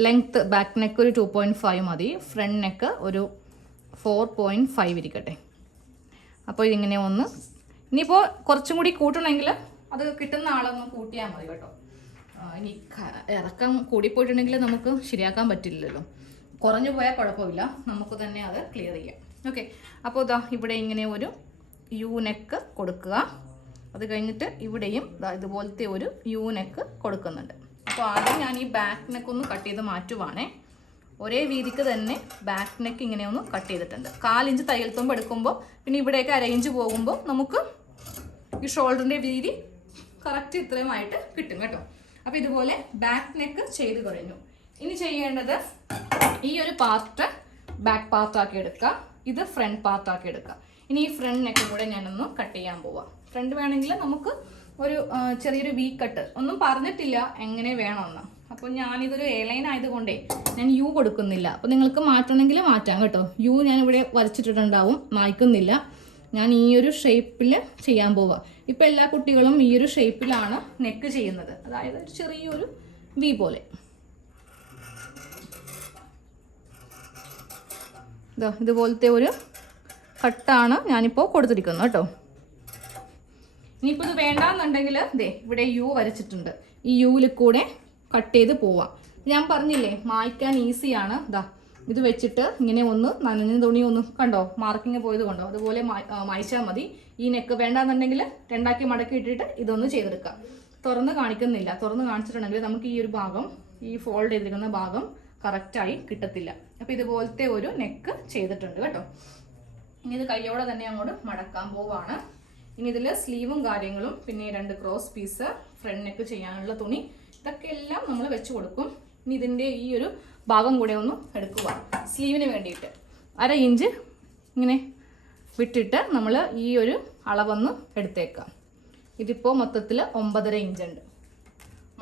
ലെങ്ത്ത് ബാക്ക് നെക്ക് ഒരു ടു പോയിന്റ് ഫൈവ് മതി. ഫ്രണ്ട് നെക്ക് ഒരു ഫോർ പോയിന്റ് ഫൈവ് ഇരിക്കട്ടെ. അപ്പോൾ ഇതിങ്ങനെ ഒന്ന് ഇനിയിപ്പോൾ കുറച്ചും കൂടി കൂട്ടണമെങ്കിൽ അത് കിട്ടുന്ന ആളൊന്ന് കൂട്ടിയാൽ മതി കേട്ടോ. ഇനി ഇറക്കം കൂടിപ്പോയിട്ടുണ്ടെങ്കിൽ നമുക്ക് ശരിയാക്കാൻ പറ്റില്ലല്ലോ. കുറഞ്ഞു പോയാൽ കുഴപ്പമില്ല. നമുക്ക് തന്നെ അത് ക്ലിയർ ചെയ്യാം. ഓക്കെ അപ്പോൾ ഇതാ ഇവിടെ ഇങ്ങനെ ഒരു യു നെക്ക് കൊടുക്കുക. അത് കഴിഞ്ഞിട്ട് ഇവിടെയും ഇതുപോലത്തെ ഒരു യു നെക്ക് കൊടുക്കുന്നുണ്ട്. അപ്പോൾ ആദ്യം ഞാൻ ഈ ബാക്ക് നെക്ക് ഒന്ന് കട്ട് ചെയ്ത് മാറ്റുവാണേ. ഒരേ വീതിക്ക് തന്നെ ബാക്ക് നെക്ക് ഇങ്ങനെ ഒന്ന് കട്ട് ചെയ്തിട്ടുണ്ട്. കാലിഞ്ച് തയ്യൽ തുമ്പ് എടുക്കുമ്പോൾ പിന്നെ ഇവിടെയൊക്കെ അരയിഞ്ച് പോകുമ്പോൾ നമുക്ക് ഈ ഷോൾഡറിന്റെ വീതി കറക്റ്റ് ഇത്രയുമായിട്ട് കിട്ടും കേട്ടോ. അപ്പോൾ ഇതുപോലെ ബാക്ക് നെക്ക് ചെയ്ത് കഴിഞ്ഞു. ഇനി ചെയ്യേണ്ടത് ഈ ഒരു പാർട്ട് ബാക്ക് പാർട്ടാക്കി എടുക്കുക. ഇത് ഫ്രണ്ട് പാർട്ടാക്കി എടുക്കുക ഇനി ഈ ഫ്രണ്ട് നെക്ക് കൂടെ ഞാനൊന്ന് കട്ട് ചെയ്യാൻ പോവാം. ഫ്രണ്ട് വേണമെങ്കിൽ നമുക്ക് ഒരു ചെറിയൊരു വി കട്ട് ഒന്നും പറഞ്ഞിട്ടില്ല എങ്ങനെ വേണമെന്ന് അപ്പോൾ ഞാനിതൊരു എ ലൈൻ ആയതുകൊണ്ടേ ഞാൻ യു കൊടുക്കുന്നില്ല. അപ്പോൾ നിങ്ങൾക്ക് മാറ്റണമെങ്കിൽ മാറ്റാം കേട്ടോ. യു ഞാൻ ഇവിടെ വരച്ചിട്ടുണ്ടാവും മായ്ക്കുന്നില്ല. ഞാൻ ഈ ഒരു ഷേപ്പിൽ ചെയ്യാൻ പോവാ. ഇപ്പോൾ എല്ലാ കുട്ടികളും ഈ ഒരു ഷേപ്പിലാണ് നെക്ക് ചെയ്യുന്നത്. അതായത് ഒരു ചെറിയൊരു വി പോലെ. ഇതാ ഇതുപോലത്തെ ഒരു കട്ടാണ് ഞാനിപ്പോൾ കൊടുത്തിരിക്കുന്നത് കേട്ടോ. ഇനിയിപ്പോൾ ഇത് വേണ്ടാന്നുണ്ടെങ്കിൽ ദേ ഇവിടെ യു വരച്ചിട്ടുണ്ട്. ഈ യുവിൽ കൂടെ കട്ട് ചെയ്ത് പോവാം. ഞാൻ പറഞ്ഞില്ലേ മായ്ക്കാൻ ഈസിയാണ്. ഇതാ ഇത് വെച്ചിട്ട് ഇങ്ങനെ ഒന്ന് നനഞ്ഞ തുണി ഒന്ന് കണ്ടോ മാർക്കിങ് പോയത് കണ്ടോ? അതുപോലെ മായ്ച്ചാൽ മതി. ഈ നെക്ക് വേണ്ടാന്നുണ്ടെങ്കിൽ രണ്ടാക്കി മടക്കി ഇട്ടിട്ട് ഇതൊന്ന് ചെയ്തെടുക്കാം. തുറന്ന് കാണിക്കുന്നില്ല. തുറന്ന് കാണിച്ചിട്ടുണ്ടെങ്കിൽ നമുക്ക് ഈ ഒരു ഭാഗം ഈ ഫോൾഡ് ചെയ്തിരിക്കുന്ന ഭാഗം കറക്റ്റായി കിട്ടത്തില്ല. അപ്പോൾ ഇതുപോലത്തെ ഒരു നെക്ക് ചെയ്തിട്ടുണ്ട് കേട്ടോ. ഇനി ഇത് കയ്യോടെ തന്നെ അങ്ങോട്ട് മടക്കാൻ പോവാണ്. ഇനി ഇതിൽ സ്ലീവും കാര്യങ്ങളും പിന്നെ രണ്ട് ക്രോസ് പീസ് ഫ്രണ്ട് നെക്ക് ചെയ്യാനുള്ള തുണി ഇതൊക്കെ എല്ലാം നമ്മൾ വെച്ച് കൊടുക്കും. ഇനി ഇതിന്റെ ഈ ഒരു ഭാഗം കൂടെ ഒന്ന് എടുക്കുക സ്ലീവിന് വേണ്ടിയിട്ട് അര ഇഞ്ച് ഇങ്ങനെ വിട്ടിട്ട് നമ്മൾ ഈ ഒരു അളവൊന്ന് എടുത്തേക്കാം. ഇതിപ്പോൾ മൊത്തത്തിൽ ഒമ്പതര ഇഞ്ചുണ്ട്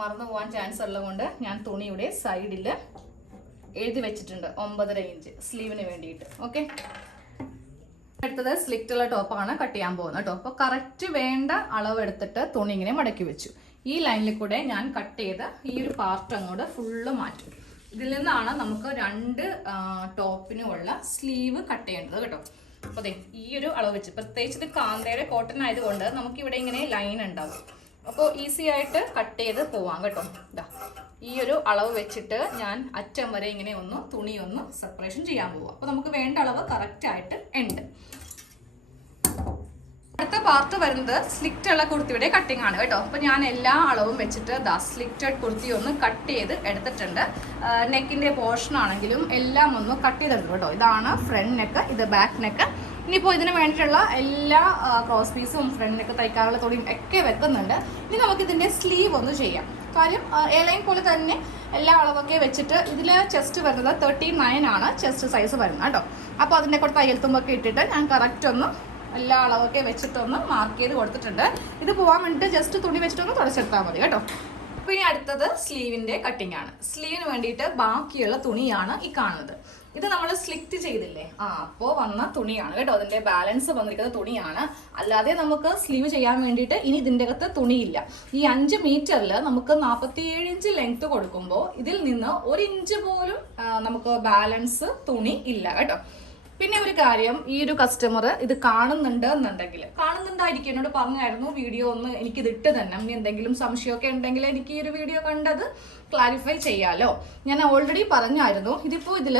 മറന്നു പോകാൻ ചാൻസ് ഉള്ളതുകൊണ്ട് ഞാൻ തുണിയുടെ സൈഡിൽ എഴുതി വെച്ചിട്ടുണ്ട് ഒമ്പതര ഇഞ്ച് സ്ലീവിന് വേണ്ടിയിട്ട്. ഓക്കെ അടുത്തത് സ്ലിറ്റുള്ള ടോപ്പാണ് കട്ട് ചെയ്യാൻ പോകുന്നത് കേട്ടോ. അപ്പോൾ കറക്റ്റ് വേണ്ട അളവ് എടുത്തിട്ട് തുണി ഇങ്ങനെ മടക്കി വെച്ചു. ഈ ലൈനിൽ കൂടെ ഞാൻ കട്ട് ചെയ്ത് ഈ ഒരു പാർട്ട് അങ്ങോട്ട് ഫുള്ള് മാറ്റും. ഇതിൽ നിന്നാണ് നമുക്ക് രണ്ട് ടോപ്പിനുമുള്ള സ്ലീവ് കട്ട് ചെയ്യേണ്ടത് കേട്ടോ. അപ്പോൾ അതെ ഈ ഒരു അളവ് വെച്ച്. പ്രത്യേകിച്ച് ഇത് കാന്തയുടെ കോട്ടൺ ആയതുകൊണ്ട് നമുക്ക് ഇവിടെ ഇങ്ങനെ ലൈൻ ഉണ്ടാവും. അപ്പോൾ ഈസി ആയിട്ട് കട്ട് ചെയ്ത് പോവാം കേട്ടോ. ഈ ഒരു അളവ് വെച്ചിട്ട് ഞാൻ അറ്റം വരെ ഇങ്ങനെ ഒന്ന് തുണി ഒന്ന് സെപ്പറേഷൻ ചെയ്യാൻ പോകും അപ്പോൾ നമുക്ക് വേണ്ട അളവ് കറക്റ്റ് ആയിട്ട് ഉണ്ട്. അടുത്ത പാർട്ട് വരുന്നത് സ്ലിക്റ്റ് ഉള്ള കുർത്തിയുടെ കട്ടിംഗ് ആണ് കേട്ടോ. അപ്പോൾ ഞാൻ എല്ലാ അളവും വെച്ചിട്ട് ദാ സ്ലിക്റ്റഡ് കുർത്തി ഒന്ന് കട്ട് ചെയ്ത് എടുത്തിട്ടുണ്ട്. നെക്കിന്റെ പോർഷൻ ആണെങ്കിലും എല്ലാം ഒന്ന് കട്ട് ചെയ്തിട്ടുണ്ട് കേട്ടോ. ഇതാണ് ഫ്രണ്ട് നെക്ക് ഇത് ബാക്ക് നെക്ക് ഇനിയിപ്പോൾ ഇതിന് വേണ്ടിയിട്ടുള്ള എല്ലാ ക്രോസ് പീസും ഫ്രണ്ടിനൊക്കെ നെക്ക് തയ്ക്കാനുള്ള തുണിയും ഒക്കെ വെക്കുന്നുണ്ട്. ഇനി നമുക്ക് ഇതിന്റെ സ്ലീവ് ഒന്ന് ചെയ്യാം. കാര്യം എയർലൈൻ പോലെ തന്നെ എല്ലാ അളവൊക്കെ വെച്ചിട്ട് ഇതിൽ ചെസ്റ്റ് വരുന്നത് തേർട്ടി നയൻ ആണ് ചെസ്റ്റ് സൈസ് വരുന്നത് കേട്ടോ. അപ്പോൾ അതിന്റെ കൂടെ തയ്യൽ തുമ്പൊക്കെ ഇട്ടിട്ട് ഞാൻ കറക്റ്റ് ഒന്ന് എല്ലാ അളവൊക്കെ വെച്ചിട്ടൊന്ന് മാർക്ക് ചെയ്ത് കൊടുത്തിട്ടുണ്ട്. ഇത് പോകാൻ വേണ്ടിയിട്ട് ജസ്റ്റ് തുണി വെച്ചിട്ടൊന്ന് തുടച്ചെടുത്താൽ മതി കേട്ടോ. അപ്പോൾ ഇനി അടുത്തത് സ്ലീവിന്റെ കട്ടിംഗ് ആണ്. സ്ലീവിന് വേണ്ടിയിട്ട് ബാക്കിയുള്ള തുണിയാണ് ഈ കാണുന്നത്. ഇത് നമ്മൾ സ്ലിറ്റ് ചെയ്തില്ലേ? ആ അപ്പോൾ വന്ന തുണിയാണ് കേട്ടോ. അതിന്റെ ബാലൻസ് വന്നിരിക്കുന്ന തുണിയാണ്. അല്ലാതെ നമുക്ക് സ്ലീവ് ചെയ്യാൻ വേണ്ടിയിട്ട് ഇനി ഇതിന്റെ അകത്ത് തുണിയില്ല. ഈ അഞ്ച് മീറ്ററിൽ നമുക്ക് നാൽപ്പത്തിയേഴ് ഇഞ്ച് ലെങ്ത് കൊടുക്കുമ്പോൾ ഇതിൽ നിന്ന് ഒരു ഇഞ്ച് പോലും നമുക്ക് ബാലൻസ് തുണി ഇല്ല കേട്ടോ. പിന്നെ ഒരു കാര്യം ഈ ഒരു കസ്റ്റമർ ഇത് കാണുന്നുണ്ട് എന്നുണ്ടെങ്കിൽ കാണുന്നുണ്ടായിരിക്കും. എന്നോട് പറഞ്ഞായിരുന്നു വീഡിയോ ഒന്ന് എനിക്ക് ഇതിട്ട് തന്നെ ഇനി എന്തെങ്കിലും സംശയമൊക്കെ ഉണ്ടെങ്കിൽ എനിക്ക് ഈ ഒരു വീഡിയോ കണ്ടത് ക്ലാരിഫൈ ചെയ്യാലോ. ഞാൻ ഓൾറെഡി പറഞ്ഞായിരുന്നു. ഇതിപ്പോൾ ഇതിൽ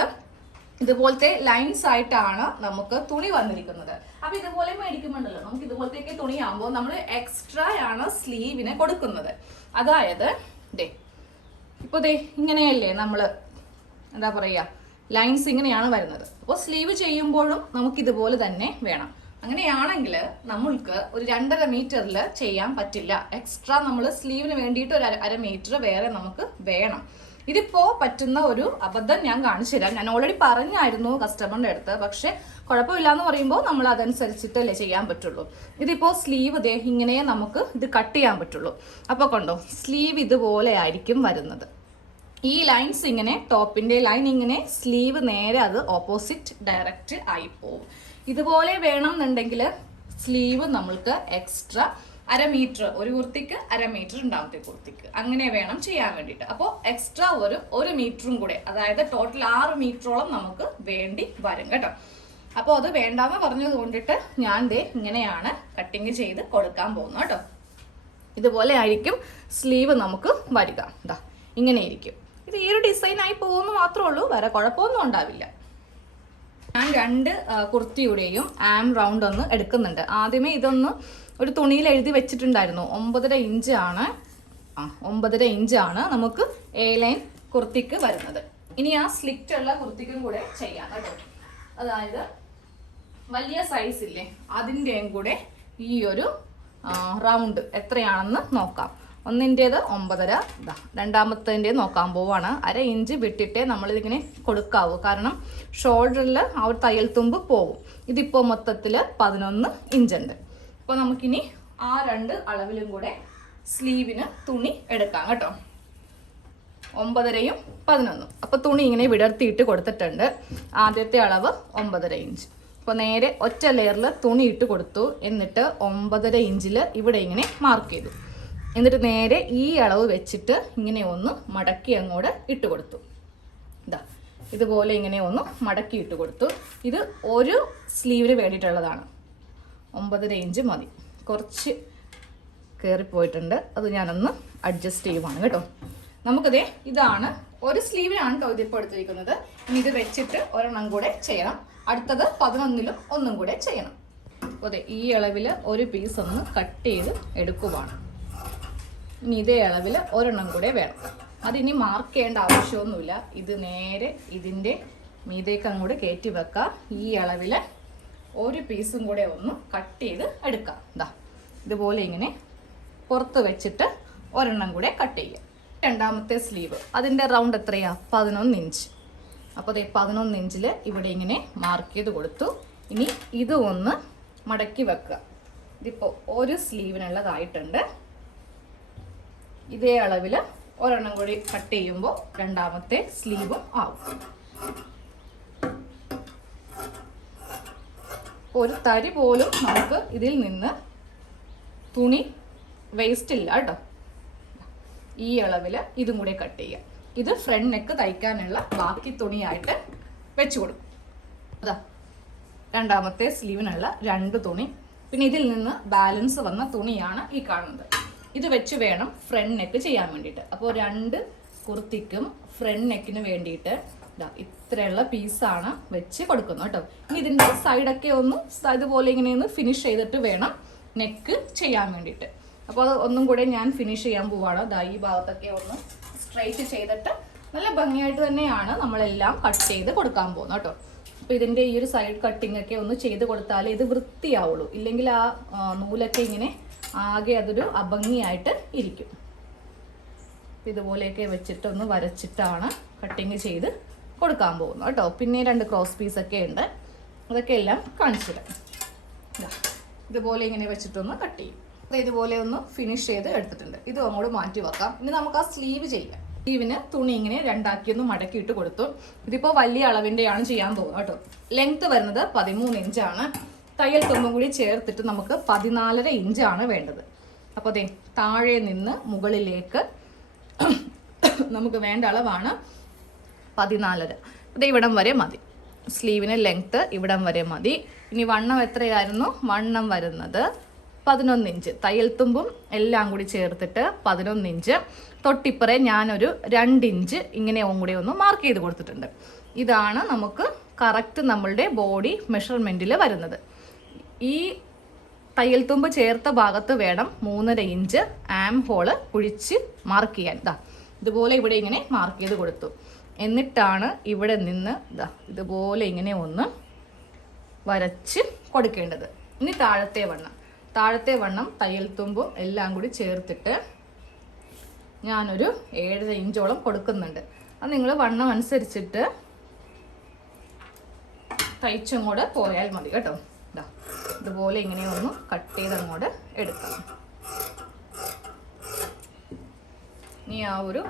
ഇതുപോലത്തെ ലൈൻസ് ആയിട്ടാണ് നമുക്ക് തുണി വന്നിരിക്കുന്നത്. അപ്പൊ ഇതുപോലെ മേടിക്കുമ്പോണ്ടല്ലോ നമുക്ക് ഇതുപോലത്തേക്ക് തുണിയാകുമ്പോൾ നമ്മൾ എക്സ്ട്രാ ആണ് സ്ലീവിന് കൊടുക്കുന്നത്. അതായത് ദേ ഇപ്പോൾ ദേ ഇങ്ങനെയല്ലേ നമ്മൾ എന്താ പറയുക ലൈൻസ് ഇങ്ങനെയാണ് വരുന്നത്. അപ്പോൾ സ്ലീവ് ചെയ്യുമ്പോഴും നമുക്ക് ഇതുപോലെ തന്നെ വേണം. അങ്ങനെയാണെങ്കിൽ നമ്മൾക്ക് ഒരു രണ്ടര മീറ്ററിൽ ചെയ്യാൻ പറ്റില്ല. എക്സ്ട്രാ നമ്മൾ സ്ലീവിന് വേണ്ടിയിട്ട് ഒരു അര മീറ്റർ വേറെ നമുക്ക് വേണം. ഇതിപ്പോ പറ്റുന്ന ഒരു അബദ്ധം ഞാൻ കാണിച്ചു തരാം. ഞാൻ ഓൾറെഡി പറഞ്ഞായിരുന്നു കസ്റ്റമറിന്റെ അടുത്ത്. പക്ഷെ കുഴപ്പമില്ല എന്ന് പറയുമ്പോൾ നമ്മൾ അതനുസരിച്ചിട്ടല്ലേ ചെയ്യാൻ പറ്റുള്ളൂ. ഇതിപ്പോ സ്ലീവ് ദേ ഇങ്ങനെ നമുക്ക് ഇത് കട്ട് ചെയ്യാൻ പറ്റുള്ളൂ. അപ്പോൾ കണ്ടോ സ്ലീവ് ഇതുപോലെ ആയിരിക്കും വരുന്നത്. ഈ ലൈൻസ് ഇങ്ങനെ ടോപ്പിന്റെ ലൈൻ ഇങ്ങനെ സ്ലീവ് നേരെ അത് ഓപ്പോസിറ്റ് ഡയറക്റ്റ് ആയി പോവും. ഇതുപോലെ വേണം എന്നുണ്ടെങ്കിൽ സ്ലീവ് നമ്മൾക്ക് എക്സ്ട്രാ അര മീറ്റർ ഒരു കുർത്തിക്ക് അര മീറ്റർ രണ്ടാമത്തെ കുർത്തിക്ക്. അങ്ങനെ വേണം ചെയ്യാൻ വേണ്ടിയിട്ട്. അപ്പോൾ എക്സ്ട്രാ ഒരു ഒരു മീറ്ററും കൂടെ അതായത് ടോട്ടൽ ആറ് മീറ്ററോളം നമുക്ക് വേണ്ടി വരും കേട്ടോ. അപ്പോൾ അത് വേണ്ടാന്ന് പറഞ്ഞത് കൊണ്ടിട്ട് ഞാൻ ദേ ഇങ്ങനെയാണ് കട്ടിങ് ചെയ്ത് കൊടുക്കാൻ പോകുന്നത് കേട്ടോ. ഇതുപോലെ ആയിരിക്കും സ്ലീവ് നമുക്ക് വരിക. ഇതാ ഇങ്ങനെ ഇരിക്കും. ഇത് ഈ ഒരു ഡിസൈൻ ആയി മാത്രമേ ഉള്ളൂ വേറെ കുഴപ്പമൊന്നും ഉണ്ടാവില്ല. ഞാൻ രണ്ട് കുർത്തിയുടെയും ആം റൗണ്ട് ഒന്ന് എടുക്കുന്നുണ്ട്. ആദ്യമേ ഇതൊന്ന് ഒരു തുണിയിൽ എഴുതി വെച്ചിട്ടുണ്ടായിരുന്നു. ഒമ്പതര ഇഞ്ച് ആണ്. ആ ഒമ്പതര ഇഞ്ച് ആണ് നമുക്ക് എ ലൈൻ കുർത്തിക്ക് വരുന്നത്. ഇനി ആ സ്ലിറ്റ് ഉള്ള കുർത്തിക്കും കൂടെ ചെയ്യാം കേട്ടോ. അതായത് വലിയ സൈസ് ഇല്ലേ അതിന്റെയും കൂടെ ഈ ഒരു റൗണ്ട് എത്രയാണെന്ന് നോക്കാം. ഒന്നിന്റേത് ഒമ്പതര ഇതാ രണ്ടാമത്തതിന്റെ നോക്കാൻ പോവാണ്. അര ഇഞ്ച് വിട്ടിട്ടേ നമ്മളിതിങ്ങനെ കൊടുക്കാവൂ. കാരണം ഷോൾഡറിൽ ആ ഒരു തയ്യൽ തുമ്പ് പോവും. ഇതിപ്പോൾ മൊത്തത്തിൽ പതിനൊന്ന് ഇഞ്ചുണ്ട് അപ്പോൾ നമുക്കിനി ആ രണ്ട് അളവിലും കൂടെ സ്ലീവിന് തുണി എടുക്കാം കേട്ടോ. ഒമ്പതരയും പതിനൊന്നും. അപ്പോൾ തുണി ഇങ്ങനെ വിടർത്തിയിട്ട് കൊടുത്തിട്ടുണ്ട്. ആദ്യത്തെ അളവ് ഒമ്പതര ഇഞ്ച് അപ്പോൾ നേരെ ഒറ്റ ലെയറിൽ തുണി ഇട്ട് കൊടുത്തു. എന്നിട്ട് ഒമ്പതര ഇഞ്ചിൽ ഇവിടെ ഇങ്ങനെ മാർക്ക് ചെയ്തു. എന്നിട്ട് നേരെ ഈ അളവ് വെച്ചിട്ട് ഇങ്ങനെ ഒന്ന് മടക്കി അങ്ങോട്ട് ഇട്ട് കൊടുത്തു. ഇതാ ഇതുപോലെ ഇങ്ങനെ ഒന്ന് മടക്കി ഇട്ട് കൊടുത്തു. ഇത് ഒരു സ്ലീവിന് വേണ്ടിയിട്ടുള്ളതാണ്. ഒമ്പതര ഇഞ്ച് മതി. കുറച്ച് കയറിപ്പോയിട്ടുണ്ട് അത് ഞാനൊന്ന് അഡ്ജസ്റ്റ് ചെയ്യുവാണ് കേട്ടോ. നമുക്കതേ ഇതാണ് ഒരു സ്ലീവിനാണ് കേട്ടോ എടുത്തിരിക്കുന്നത്. ഇനി ഇത് വെച്ചിട്ട് ഒരെണ്ണം കൂടെ ചെയ്യണം. അടുത്തത് പതിനൊന്നിലും ഒന്നും കൂടെ ചെയ്യണം. അതെ ഈ അളവിൽ ഒരു പീസ് ഒന്ന് കട്ട് ചെയ്ത് എടുക്കുവാണ്. ഇനി ഇതേ അളവിൽ ഒരെണ്ണം കൂടെ വേണം. അതിനി മാർക്ക് ചെയ്യേണ്ട ആവശ്യമൊന്നുമില്ല. ഇത് നേരെ ഇതിന്റെ മീതേക്ക് അങ്ങോട്ട് കയറ്റി വെക്കാം. ഈ അളവിൽ ഒരു പീസും കൂടെ ഒന്ന് കട്ട് ചെയ്ത് എടുക്കാം. ഇതാ ഇതുപോലെ ഇങ്ങനെ പുറത്ത് വെച്ചിട്ട് ഒരെണ്ണം കൂടെ കട്ട് ചെയ്യുക രണ്ടാമത്തെ സ്ലീവ് അതിന്റെ റൗണ്ട് എത്രയാ? പതിനൊന്ന് ഇഞ്ച്. അപ്പോൾ ദേ പതിനൊന്ന് ഇഞ്ചിൽ ഇവിടെ ഇങ്ങനെ മാർക്ക് ചെയ്ത് കൊടുത്തു. ഇനി ഇത് ഒന്ന് മടക്കി വെക്കുക. ഇതിപ്പോൾ ഒരു സ്ലീവിനുള്ളതായിട്ടുണ്ട്. ഇതേ അളവിൽ ഒരെണ്ണം കൂടി കട്ട് ചെയ്യുമ്പോൾ രണ്ടാമത്തെ സ്ലീവും ആവും. ഒരു തരി പോലും നമുക്ക് ഇതിൽ നിന്ന് തുണി വേസ്റ്റ് ഇല്ല കേട്ടോ. ഈ അളവിൽ ഇതും കൂടെ കട്ട് ചെയ്യുക ഇത് ഫ്രണ്ട് നെക്ക് തയ്ക്കാനുള്ള ബാക്കി തുണിയായിട്ട് വെച്ചു കൊടുക്കും. അതാ രണ്ടാമത്തെ സ്ലീവിനുള്ള രണ്ട് തുണി. പിന്നെ ഇതിൽ നിന്ന് ബാലൻസ് വന്ന തുണിയാണ് ഈ കാണുന്നത്. ഇത് വെച്ച് വേണം ഫ്രണ്ട് നെക്ക് ചെയ്യാൻ വേണ്ടിയിട്ട്. അപ്പോൾ രണ്ട് കുർത്തിക്കും ഫ്രണ്ട് നെക്കിന് വേണ്ടിയിട്ട് ഇതാ ഇത്രയുള്ള പീസാണ് വെച്ച് കൊടുക്കുന്നത് കേട്ടോ. ഇനി ഇതിന്റെ സൈഡൊക്കെ ഒന്ന് ഇതുപോലെ ഇങ്ങനെ ഒന്ന് ഫിനിഷ് ചെയ്തിട്ട് വേണം നെക്ക് ചെയ്യാൻ വേണ്ടിയിട്ട്. അപ്പോൾ ഒന്നും കൂടെ ഞാൻ ഫിനിഷ് ചെയ്യാൻ പോവാണ്. ദാ ഈ ഭാഗത്തൊക്കെ ഒന്ന് സ്ട്രൈറ്റ് ചെയ്തിട്ട് നല്ല ഭംഗിയായിട്ട് തന്നെയാണ് നമ്മളെല്ലാം കട്ട് ചെയ്ത് കൊടുക്കാൻ പോകുന്നത് കേട്ടോ. അപ്പോൾ ഇതിന്റെ ഈ ഒരു സൈഡ് കട്ടിംഗ് ഒക്കെ ഒന്ന് ചെയ്ത് കൊടുത്താലേ ഇത് വൃത്തിയാവുള്ളൂ. ഇല്ലെങ്കിൽ ആ നൂലൊക്കെ ഇങ്ങനെ ആകെ അതൊരു അഭംഗിയായിട്ട് ഇരിക്കും. ഇതുപോലെയൊക്കെ വെച്ചിട്ടൊന്ന് വരച്ചിട്ടാണ് കട്ടിങ് ചെയ്ത് കൊടുക്കാൻ പോകുന്നു കേട്ടോ. പിന്നെ രണ്ട് ക്രോസ് പീസൊക്കെ ഉണ്ട്. അതൊക്കെ എല്ലാം കാണിച്ചു തരാം. ഇതുപോലെ ഇങ്ങനെ വെച്ചിട്ടൊന്ന് കട്ട് ചെയ്യും. ഇതുപോലെ ഒന്ന് ഫിനിഷ് ചെയ്ത് എടുത്തിട്ടുണ്ട്. ഇത് അങ്ങോട്ട് മാറ്റി വെക്കാം. ഇനി നമുക്ക് ആ സ്ലീവ് ചെയ്യാം. സ്ലീവിന് തുണി ഇങ്ങനെ രണ്ടാക്കി ഒന്ന് മടക്കിയിട്ട് കൊടുത്തു. ഇതിപ്പോൾ വലിയ അളവിന്റെയാണ് ചെയ്യാൻ പോകുന്നത് കേട്ടോ. ലെങ്ത് വരുന്നത് പതിമൂന്ന് ഇഞ്ചാണ് തയ്യൽ തുമ്പും കൂടി ചേർത്തിട്ട് നമുക്ക് പതിനാലര ഇഞ്ചാണ് വേണ്ടത്. അപ്പോൾ അതെ താഴെ നിന്ന് മുകളിലേക്ക് നമുക്ക് വേണ്ട അളവാണ് പതിനാലര. ഇത് ഇവിടം വരെ മതി. സ്ലീവിന് ലെങ്ത്ത് ഇവിടം വരെ മതി. ഇനി വണ്ണം എത്രയായിരുന്നു? വണ്ണം വരുന്നത് പതിനൊന്ന് ഇഞ്ച് തയ്യൽ തുമ്പും എല്ലാം കൂടി ചേർത്തിട്ട് പതിനൊന്ന് ഇഞ്ച് തൊട്ടിപ്പുറേ ഞാനൊരു രണ്ട് ഇഞ്ച് ഇങ്ങനെ കൂടി ഒന്ന് മാർക്ക് ചെയ്ത് കൊടുത്തിട്ടുണ്ട്. ഇതാണ് നമുക്ക് കറക്റ്റ് നമ്മളുടെ ബോഡി മെഷർമെന്റിൽ വരുന്നത്. ഈ തയ്യൽ തുമ്പ് ചേർത്ത ഭാഗത്ത് വേണം മൂന്നര ഇഞ്ച് ആം ഹോൾ കുഴിച്ച് മാർക്ക് ചെയ്യാൻ. ഇതാ ഇതുപോലെ ഇവിടെ ഇങ്ങനെ മാർക്ക് ചെയ്ത് കൊടുത്തു. എന്നിട്ടാണ് ഇവിടെ നിന്ന് ഇതാ ഇതുപോലെ ഇങ്ങനെ ഒന്ന് വരച്ച് കൊടുക്കേണ്ടത്. ഇനി താഴത്തെ വണ്ണം. താഴത്തെ വണ്ണം തയ്യൽ തുമ്പും എല്ലാം കൂടി ചേർത്തിട്ട് ഞാനൊരു ഏഴര ഇഞ്ചോളം കൊടുക്കുന്നുണ്ട്. അത് നിങ്ങൾ വണ്ണം അനുസരിച്ചിട്ട് തയ്ച്ചങ്ങോട്ട് പോയാൽ മതി കേട്ടോ. ഇതാ ഇതുപോലെ ഇങ്ങനെ ഒന്ന് കട്ട് ചെയ്ത് അങ്ങോട്ട് എടുക്കാം ഇനി ആ ഒരു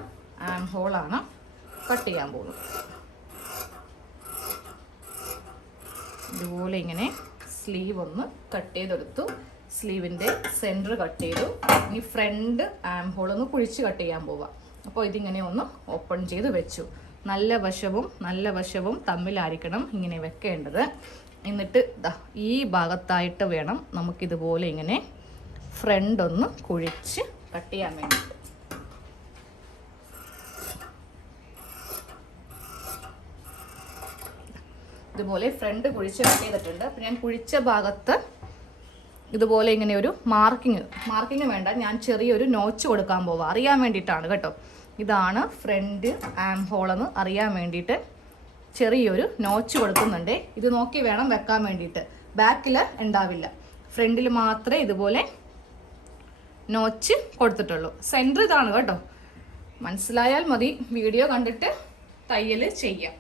ആം ഹോളാണ് കട്ട് ചെയ്യാൻ പോകുന്നു. ഇതുപോലെ ഇങ്ങനെ സ്ലീവ് ഒന്ന് കട്ട് ചെയ്തെടുത്തു. സ്ലീവിന്റെ സെന്റർ കട്ട് ചെയ്തു. ഇനി ഫ്രണ്ട് ആം ഹോൾ ഒന്ന് കുഴിച്ച് കട്ട് ചെയ്യാൻ പോവാം. അപ്പോൾ ഇതിങ്ങനെ ഒന്ന് ഓപ്പൺ ചെയ്ത് വെച്ചു. നല്ല വശവും നല്ല വശവും തമ്മിലായിരിക്കണം ഇങ്ങനെ വെക്കേണ്ടത്. എന്നിട്ട് ഈ ഭാഗത്തായിട്ട് വേണം നമുക്കിതുപോലെ ഇങ്ങനെ ഫ്രണ്ട് ഒന്ന് കുഴിച്ച് കട്ട് ചെയ്യാൻ വേണ്ടിയിട്ട് ഇതുപോലെ ഫ്രണ്ട് കുഴിച്ച് കട്ട് ചെയ്തിട്ടുണ്ട്. അപ്പം ഞാൻ കുഴിച്ച ഭാഗത്ത് ഇതുപോലെ ഇങ്ങനെ ഒരു മാർക്കിങ് മാർക്കിങ് വേണ്ട. ഞാൻ ചെറിയൊരു നോച്ച് കൊടുക്കാൻ പോവാം. അറിയാൻ വേണ്ടിയിട്ടാണ് കേട്ടോ. ഇതാണ് ഫ്രണ്ട് ആം ഹോൾ എന്ന് അറിയാൻ വേണ്ടിയിട്ട് ചെറിയൊരു നോച്ച് കൊടുക്കുന്നുണ്ട്. ഇത് നോക്കി വേണം വെക്കാൻ വേണ്ടിയിട്ട്. ബാക്കിൽ ഉണ്ടാവില്ല. ഫ്രണ്ടിൽ മാത്രമേ ഇതുപോലെ നോച്ച് കൊടുത്തിട്ടുള്ളൂ. സെന്റർ ഇതാണ് കേട്ടോ. മനസ്സിലായാൽ മതി. വീഡിയോ കണ്ടിട്ട് തയ്യൽ ചെയ്യാം.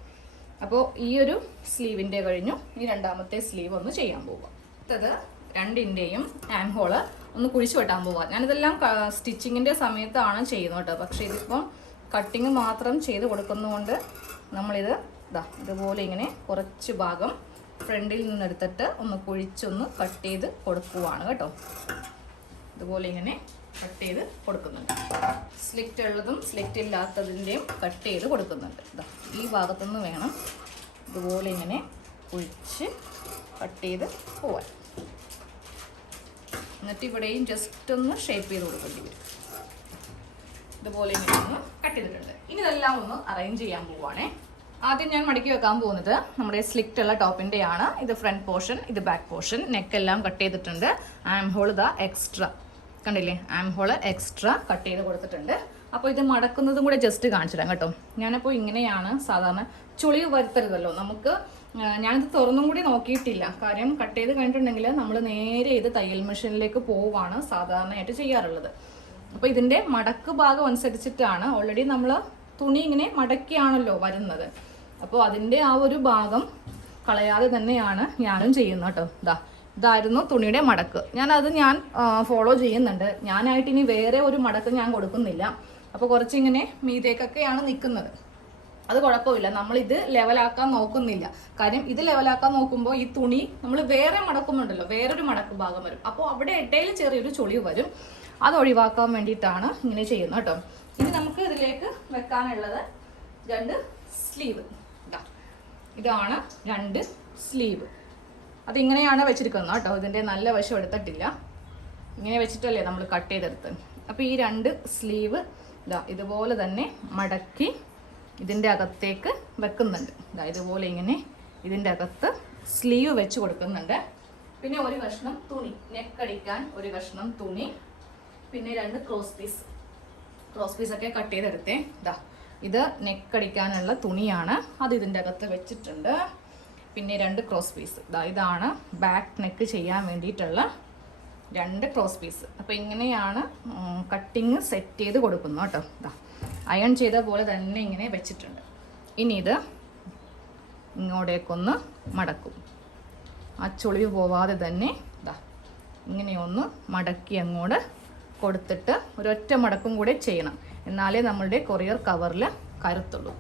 അപ്പോൾ ഈ ഒരു സ്ലീവിന്റെ കഴിഞ്ഞു. ഈ രണ്ടാമത്തെ സ്ലീവ് ഒന്ന് ചെയ്യാൻ പോവുക. അടുത്തത് രണ്ടിന്റെയും ആം ഹോൾ ഒന്ന് കുഴിച്ചു വെട്ടാൻ പോവുക. ഞാനിതെല്ലാം സ്റ്റിച്ചിങ്ങിന്റെ സമയത്താണ് ചെയ്യുന്നത് കേട്ടോ. പക്ഷേ ഇതിപ്പം കട്ടിങ് മാത്രം ചെയ്ത് കൊടുക്കുന്നതുകൊണ്ട് നമ്മളിത് ഇതാ ഇതുപോലെ ഇങ്ങനെ കുറച്ച് ഭാഗം ഫ്രണ്ടിൽ നിന്നെടുത്തിട്ട് ഒന്ന് കുഴിച്ചൊന്ന് കട്ട് ചെയ്ത് കൊടുക്കുവാണ് കേട്ടോ. ഇതുപോലെ ഇങ്ങനെ കട്ട് ചെയ്ത് കൊടുക്കുന്നുണ്ട്. സ്ലിറ്റ് ഉള്ളതും സ്ലിറ്റ് ഇല്ലാത്തതിന്റെയും കട്ട് ചെയ്ത് കൊടുക്കുന്നുണ്ട്. ഇതാ ഈ ഭാഗത്തുനിന്ന് വേണം ഇതുപോലെ ഇങ്ങനെ കുഴിച്ച് കട്ട് ചെയ്ത് പോവാൻ. എന്നിട്ട് ഇവിടെയും ജസ്റ്റ് ഒന്ന് ഷേപ്പ് ചെയ്ത് കൊടുക്കേണ്ടി വരും. ഇതുപോലെ ഇങ്ങനെ ഒന്ന് കട്ട് ചെയ്തിട്ടുണ്ട്. ഇനി ഇതെല്ലാം ഒന്ന് അറേഞ്ച് ചെയ്യാൻ പോവുകയാണേ ആദ്യം ഞാൻ മടക്കി വെക്കാൻ പോകുന്നത് നമ്മുടെ സ്ലിറ്റ് ഉള്ള ടോപ്പിന്റെ ആണ് ഇത് ഫ്രണ്ട് പോർഷൻ ഇത് ബാക്ക് പോർഷൻ നെക്ക് എല്ലാം കട്ട് ചെയ്തിട്ടുണ്ട്. ആം ഹോൾ ദ എക്സ്ട്രാ കണ്ടില്ലേ? ആം ഹോൾ എക്സ്ട്രാ കട്ട് ചെയ്ത് കൊടുത്തിട്ടുണ്ട്. അപ്പോൾ ഇത് മടക്കുന്നതും കൂടെ ജസ്റ്റ് കാണിച്ചു തരാം കേട്ടോ. ഞാനപ്പോൾ ഇങ്ങനെയാണ് സാധാരണ ചുളിവ് വരുത്തരുതല്ലോ. നമുക്ക് ഞാനിത് തുറന്നും കൂടി നോക്കിയിട്ടില്ല. കാര്യം കട്ട് ചെയ്ത് കഴിഞ്ഞിട്ടുണ്ടെങ്കിൽ നമ്മൾ നേരെ ഇത് തയ്യൽ മെഷീനിലേക്ക് പോവുകയാണ് സാധാരണയായിട്ട് ചെയ്യാറുള്ളത്. അപ്പോൾ ഇതിന്റെ മടക്ക് ഭാഗം അനുസരിച്ചിട്ടാണ് ഓൾറെഡി നമ്മൾ തുണി ഇങ്ങനെ മടക്കിയാണല്ലോ വരുന്നത്. അപ്പോൾ അതിന്റെ ആ ഒരു ഭാഗം കളയാതെ തന്നെയാണ് ഞാനും ചെയ്യുന്നത് കേട്ടോ. ഇതാ ഇതായിരുന്നു തുണിയുടെ മടക്ക്. ഞാനത് ഞാൻ ഫോളോ ചെയ്യുന്നുണ്ട്. ഞാനായിട്ട് ഇനി വേറെ ഒരു മടക്ക് ഞാൻ കൊടുക്കുന്നില്ല. അപ്പോൾ കുറച്ചിങ്ങനെ മീതേക്കൊക്കെയാണ് നിൽക്കുന്നത് അത് കുഴപ്പമില്ല. നമ്മൾ ഇത് ലെവലാക്കാൻ നോക്കുന്നില്ല. കാര്യം ഇത് ലെവലാക്കാൻ നോക്കുമ്പോൾ ഈ തുണി നമ്മൾ വേറെ മടക്കുന്നുണ്ടല്ലോ. വേറൊരു മടക്ക് ഭാഗം വരും. അപ്പോൾ അവിടെ ഇടയിൽ ചെറിയൊരു ചുളിവ് വരും. അത് ഒഴിവാക്കാൻ വേണ്ടിയിട്ടാണ് ഇങ്ങനെ ചെയ്യുന്നത് കേട്ടോ. ഇനി നമുക്ക് ഇതിലേക്ക് വെക്കാനുള്ളത് രണ്ട് സ്ലീവ്. ഇതാ. ഇതാണ് രണ്ട് സ്ലീവ്. അതിങ്ങനെയാണ് വെച്ചിരിക്കുന്നത് കേട്ടോ. ഇതിന്റെ നല്ല വശം എടുത്തിട്ടില്ല. ഇങ്ങനെ വെച്ചിട്ടല്ലേ നമ്മൾ കട്ട് ചെയ്തെടുത്ത്. അപ്പോൾ ഈ രണ്ട് സ്ലീവ് ഇതാ ഇതുപോലെ തന്നെ മടക്കി ഇതിന്റെ അകത്തേക്ക് വെക്കുന്നുണ്ട്. ഇതാ ഇതുപോലെ ഇങ്ങനെ ഇതിന്റെ അകത്ത് സ്ലീവ് വെച്ച് കൊടുക്കുന്നുണ്ട്. പിന്നെ ഒരു കഷ്ണം തുണി നെക്കടിക്കാൻ ഒരു കഷ്ണം തുണി പിന്നെ രണ്ട് ക്രോസ് പീസ് ക്രോസ് പീസൊക്കെ കട്ട് ചെയ്തെടുത്തേ. ഇതാ ഇത് നെക്കടിക്കാനുള്ള തുണിയാണ്. അത് ഇതിന്റെ അകത്ത് വെച്ചിട്ടുണ്ട്. പിന്നെ രണ്ട് ക്രോസ് പീസ് ഇതാ ഇതാണ് ബാക്ക് നെക്ക് ചെയ്യാൻ വേണ്ടിയിട്ടുള്ള രണ്ട് ക്രോസ് പീസ് അപ്പോൾ ഇങ്ങനെയാണ് കട്ടിങ് സെറ്റ് ചെയ്ത് കൊടുക്കുന്നത് കേട്ടോ. ഇതാ അയൺ ചെയ്ത പോലെ തന്നെ ഇങ്ങനെ വെച്ചിട്ടുണ്ട്. ഇനി ഇത് ഇങ്ങോട്ടേക്കൊന്ന് മടക്കും. ആ ചുളിവ് പോവാതെ തന്നെ ഇതാ ഇങ്ങനെ ഒന്ന് മടക്കി അങ്ങോട്ട് കൊടുത്തിട്ട് ഒരൊറ്റ മടക്കും കൂടെ ചെയ്യണം. എന്നാലേ നമ്മളുടെ കൊറിയർ കവറിൽ കരുത്തുള്ളൂ.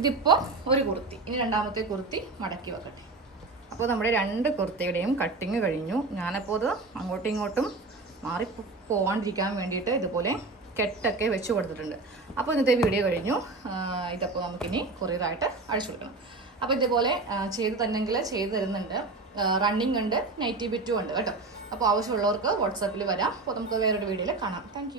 ഇതിപ്പോൾ ഒരു കുർത്തി. ഇനി രണ്ടാമത്തെ കുർത്തി മടക്കി വെക്കട്ടെ. അപ്പോൾ നമ്മുടെ രണ്ട് കുർത്തിയുടെയും കട്ടിങ് കഴിഞ്ഞു. ഞാനപ്പോൾ അത് അങ്ങോട്ടും ഇങ്ങോട്ടും മാറി പോകാണ്ടിരിക്കാൻ വേണ്ടിയിട്ട് ഇതുപോലെ കെട്ടൊക്കെ വെച്ച് കൊടുത്തിട്ടുണ്ട്. അപ്പോൾ ഇന്നത്തെ വീഡിയോ കഴിഞ്ഞു. ഇതപ്പോ ഇതപ്പോൾ നമുക്കിനി കൊറിയറായിട്ട് അഴിച്ചു കൊടുക്കണം. അപ്പോൾ ഇതുപോലെ ചെയ്ത് തന്നെങ്കിൽ ചെയ്ത് തരുന്നുണ്ട്. റണ്ണിങ് ഉണ്ട് നൈറ്റി ബിറ്റും ഉണ്ട് കേട്ടോ. അപ്പോൾ ആവശ്യമുള്ളവർക്ക് വാട്സാപ്പിൽ വരാം. അപ്പോൾ നമുക്ക് വേറൊരു വീഡിയോയിൽ കാണാം. താങ്ക്